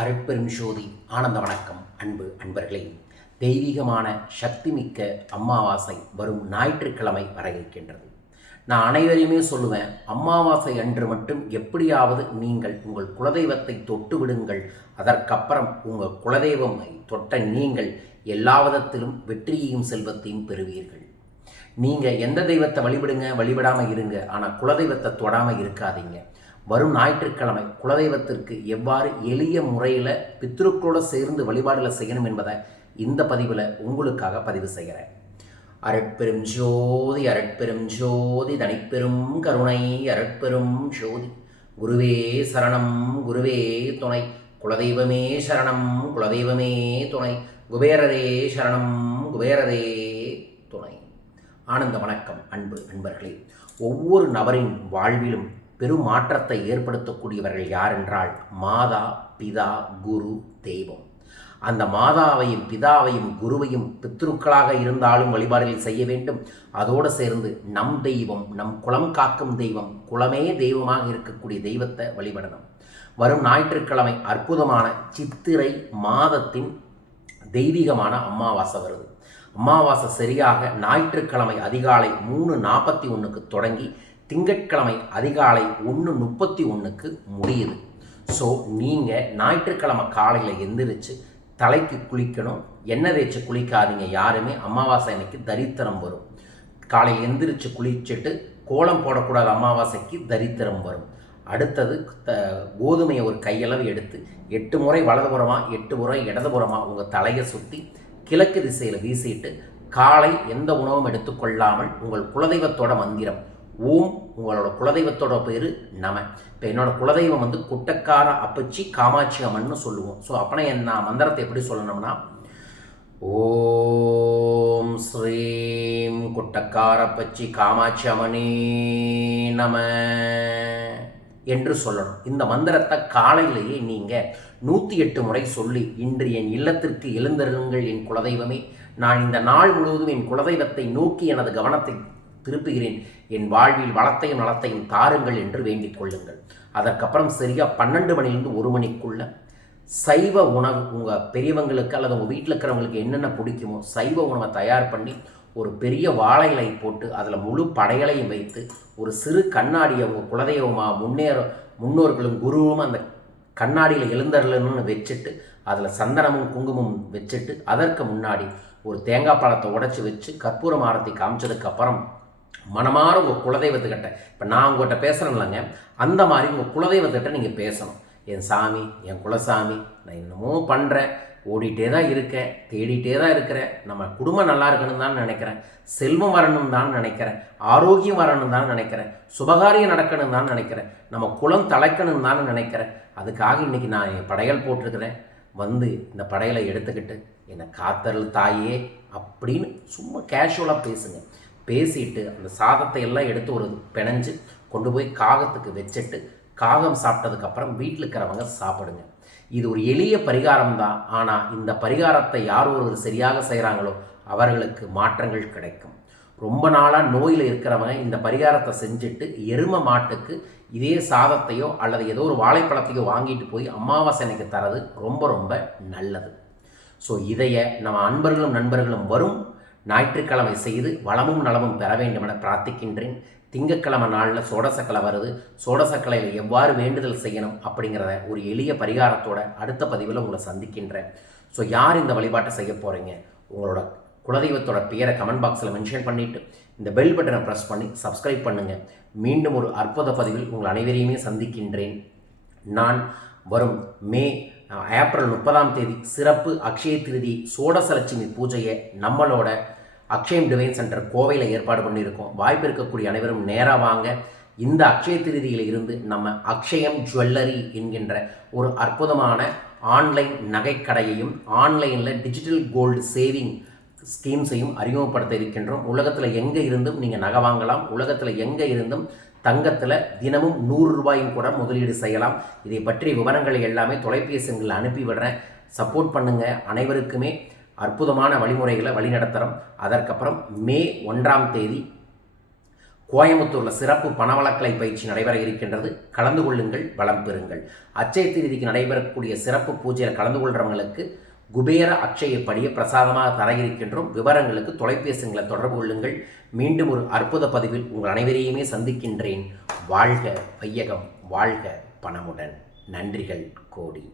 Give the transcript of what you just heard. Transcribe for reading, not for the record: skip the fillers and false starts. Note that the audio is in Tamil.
அருட்பெரும் ஜோதி ஆனந்த வணக்கம். அன்பு அன்பர்களே, தெய்வீகமான சக்திமிக்க அமாவாசை வரும் ஞாயிற்றுக்கிழமை வர இருக்கின்றது. நான் அனைவரையுமே சொல்லுவேன், அமாவாசை அன்று மட்டும் எப்படியாவது நீங்கள் உங்கள் குலதெய்வத்தை தொட்டு விடுங்கள். அதற்கப்புறம் உங்கள் குலதெய்வமை தொட்ட நீங்கள் எல்லா விதத்திலும் வெற்றியையும் செல்வத்தையும் பெறுவீர்கள். நீங்கள் எந்த தெய்வத்தை வழிபடாமல் இருங்க, ஆனால் குலதெய்வத்தை தொடாமல் இருக்காதீங்க. வரும் ஞாயிற்றுக்கிழமை குலதெய்வத்திற்கு எவ்வாறு எளிய முறையில் பித்ருக்களோடு சேர்ந்து வழிபாடுகளை செய்யணும் என்பதை இந்த பதிவில் உங்களுக்காக பதிவு செய்கிறேன். அருட்பெரும் ஜோதி அருட்பெரும் ஜோதி தனிப்பெரும் கருணை அருட்பெரும் ஜோதி. குருவே சரணம் குருவே துணை, குலதெய்வமே சரணம் குலதெய்வமே துணை, குபேரரே சரணம் குபேரரே துணை. ஆனந்த வணக்கம். அன்பு அன்பர்களே, ஒவ்வொரு நபரின் வாழ்விலும் பெரும் மாற்றத்தை ஏற்படுத்தக்கூடியவர்கள் யார் என்றால் மாதா, பிதா, குரு, தெய்வம். அந்த மாதாவையும் பிதாவையும் குருவையும் பித்ருக்களாக இருந்தாலும் வழிபாடுகள் செய்ய வேண்டும். அதோடு சேர்ந்து நம் தெய்வம், நம் குலம் காக்கும் தெய்வம், குலமே தெய்வமாக இருக்கக்கூடிய தெய்வத்தை வழிபடணும். வரும் ஞாயிற்றுக்கிழமை அற்புதமான சித்திரை மாதத்தின் தெய்வீகமான அமாவாசை வருது. அமாவாசை சரியாக ஞாயிற்றுக்கிழமை அதிகாலை 3:41 தொடங்கி திங்கட்கிழமை அதிகாலை 1:31 முடியுது. ஸோ நீங்கள் ஞாயிற்றுக்கிழமை காலையில் எந்திரிச்சு தலைக்கு குளிக்கணும். எண்ணெய் தேய்ச்சி குளிக்காதீங்க யாருமே. அமாவாசை அன்னைக்கு தரித்திரம் வரும். காலையில் எந்திரிச்சு குளிச்சுட்டு கோலம் போடக்கூடாது, அமாவாசைக்கு தரித்திரம் வரும். அடுத்தது கோதுமையை ஒரு கையளவு எடுத்து 8 முறை வலதுபுறமாக 8 முறை இடதுபுறமாக உங்கள் தலையை சுற்றி கிழக்கு திசையில் வீசிட்டு காலை எந்த உணவும் எடுத்துக்கொள்ளாமல் உங்கள் குலதெய்வத்தோட மந்திரம் ஓம், உங்களோட குலதெய்வத்தோட பேர் நம. இப்போ என்னோட குலதெய்வம் குட்டக்கார அப்பச்சி காமாட்சி அம்மன்னு சொல்லுவோம். ஸோ அப்பனா நான் மந்திரத்தை எப்படி சொல்லணும்னா, ஓம் ஸ்ரீம் குட்டக்கார அப்பச்சி காமாட்சி அம்மனே நம என்று சொல்லணும். இந்த மந்திரத்தை காலையிலேயே நீங்கள் 108 முறை சொல்லி, இன்று என் இல்லத்திற்கு எழுந்தருளுங்கள் என் குலதெய்வமே, நான் இந்த நாள் முழுவதும் என் குலதெய்வத்தை நோக்கி எனது கவனத்தை திருப்புகிறேன், என் வாழ்வில் வளத்தையும் நலத்தையும் தாருங்கள் என்று வேண்டிக் கொள்ளுங்கள். அதற்கப்புறம் சரியாக 12 மணிலேருந்து 1 மணிக்குள்ள சைவ உணவு, உங்கள் பெரியவங்களுக்கு அல்லது உங்கள் வீட்டில் இருக்கிறவங்களுக்கு என்னென்ன பிடிக்குமோ சைவ உணவை தயார் பண்ணி ஒரு பெரிய வாழை இலை போட்டு அதில் முழு படையலையும் வைத்து ஒரு சிறு கண்ணாடியை உங்கள் குலதெய்வமாக முன்னோர்களும் குருவும் அந்த கண்ணாடியில் எழுந்தருளணும்னு வச்சுட்டு அதில் சந்தனமும் குங்குமம் வச்சுட்டு அதற்கு முன்னாடி ஒரு தேங்காய் பழத்தை உடைச்சி வச்சு கற்பூரம் ஆரத்தி காமிச்சதுக்கப்புறம் மனமாற உங்கள் குலதெய்வத்துக்கிட்ட, இப்போ நான் உங்கள்கிட்ட பேசுகிறேன் இல்லைங்க, அந்த மாதிரி உங்கள் குலதெய்வத்திட்ட நீங்கள் பேசணும். என் சாமி, என் குலசாமி, நான் இன்னமும் பண்ணுறேன், ஓடிட்டே தான் இருக்கேன், தேடிட்டே தான் இருக்கிறேன், நம்ம குடும்பம் நல்லா இருக்கணும்னு தான் நினைக்கிறேன், செல்வம் வரணும் தான் நினைக்கிறேன், ஆரோக்கியம் வரணும் தான் நினைக்கிறேன், சுபகாரியம் நடக்கணும் தான் நினைக்கிறேன், நம்ம குலம் தலைக்கணும் தான் நினைக்கிறேன். அதுக்காக இன்றைக்கி நான் என் படையல் போட்டிருக்கிறேன், இந்த படையலை எடுத்துக்கிட்டு என்னை காத்தருள் தாயே அப்படின்னு சும்மா கேஷுவலாக பேசுங்க. பேசிட்டு அந்த சாதத்தை எல்லாம் எடுத்து ஒரு பிணைஞ்சு கொண்டு போய் காகத்துக்கு வச்சுட்டு காகம் சாப்பிட்டதுக்கப்புறம் வீட்டில் இருக்கிறவங்க சாப்பிடுங்க. இது ஒரு எளிய பரிகாரம் தான். ஆனால் இந்த பரிகாரத்தை யார் ஒருவர் சரியாக செய்கிறாங்களோ அவர்களுக்கு மாற்றங்கள் கிடைக்கும். ரொம்ப நாளாக நோயில் இருக்கிறவங்க இந்த பரிகாரத்தை செஞ்சுட்டு எருமை மாட்டுக்கு இதே சாதத்தையோ அல்லது ஏதோ ஒரு வாழைப்பழத்தையோ வாங்கிட்டு போய் அமாவாசை அன்னைக்கு தரது ரொம்ப ரொம்ப நல்லது. ஸோ இதைய நம்ம அன்பர்களும் நண்பர்களும் வரும் ஞாயிற்றுக்கிழமை செய்து வளமும் நலமும் பெற வேண்டும் என பிரார்த்திக்கின்றேன். திங்கட்கிழமை நாளில் சோடசக்கலை வருது. சோடசக்கலையில் எவ்வாறு வேண்டுதல் செய்யணும் அப்படிங்கிறத ஒரு எளிய பரிகாரத்தோட அடுத்த பதிவில் உங்களை சந்திக்கின்றேன். ஸோ யார் இந்த வழிபாட்டை செய்ய போகிறீங்க, உங்களோட குலதெய்வத்தோட பேரை கமெண்ட் பாக்ஸில் மென்ஷன் பண்ணிவிட்டு இந்த பெல் பட்டனை ப்ரெஸ் பண்ணி சப்ஸ்கிரைப் பண்ணுங்கள். மீண்டும் ஒரு அற்புத பதிவில் உங்கள் அனைவரையுமே சந்திக்கின்றேன். நான் வரும் ஏப்ரல் 30 சிறப்பு அக்ஷய திருதி சோடசலட்சுமி பூஜையை நம்மளோட அக்ஷயம் டிவைன் சென்டர் கோவையில் ஏற்பாடு பண்ணியிருக்கோம். வாய்ப்பு இருக்கக்கூடிய அனைவரும் நேராக வாங்க. இந்த அக்ஷய திருதியில் இருந்து நம்ம அக்ஷயம் ஜுவல்லரி என்கின்ற ஒரு அற்புதமான ஆன்லைன் நகைக்கடையையும் ஆன்லைனில் டிஜிட்டல் கோல்டு சேவிங் ஸ்கீம்ஸையும் அறிமுகப்படுத்த இருக்கின்றோம். உலகத்தில் எங்கே இருந்தும் நீங்கள் நகை வாங்கலாம். உலகத்தில் எங்கே இருந்தும் தங்கத்தில் தினமும் 100 ரூபாயும் கூட முதலீடு செய்யலாம். இதை பற்றிய விவரங்களை எல்லாமே தொலைபேசிகளில் அனுப்பிவிடுறேன். சப்போர்ட் பண்ணுங்கள். அனைவருக்குமே அற்புதமான வழிமுறைகளை வழிநடத்துகிறோம். அதற்கப்புறம் மே 1 கோயம்புத்தூரில் சிறப்பு பணவளக்கலை பயிற்சி நடைபெற இருக்கின்றது. கலந்து கொள்ளுங்கள், வளம் பெறுங்கள். அட்சய திருதிக்கு நடைபெறக்கூடிய சிறப்பு பூஜையில் கலந்து கொள்கிறவங்களுக்கு குபேர அட்சய படியை பிரசாதமாக தர இருக்கின்றோம். விவரங்களுக்கு தொலைபேசிகளை தொடர்பு கொள்ளுங்கள். மீண்டும் ஒரு அற்புத பதிவில் உங்கள் அனைவரையுமே சந்திக்கின்றேன். வாழ்க வையகம், வாழ்க பணமுடன். நன்றிகள் கோடி.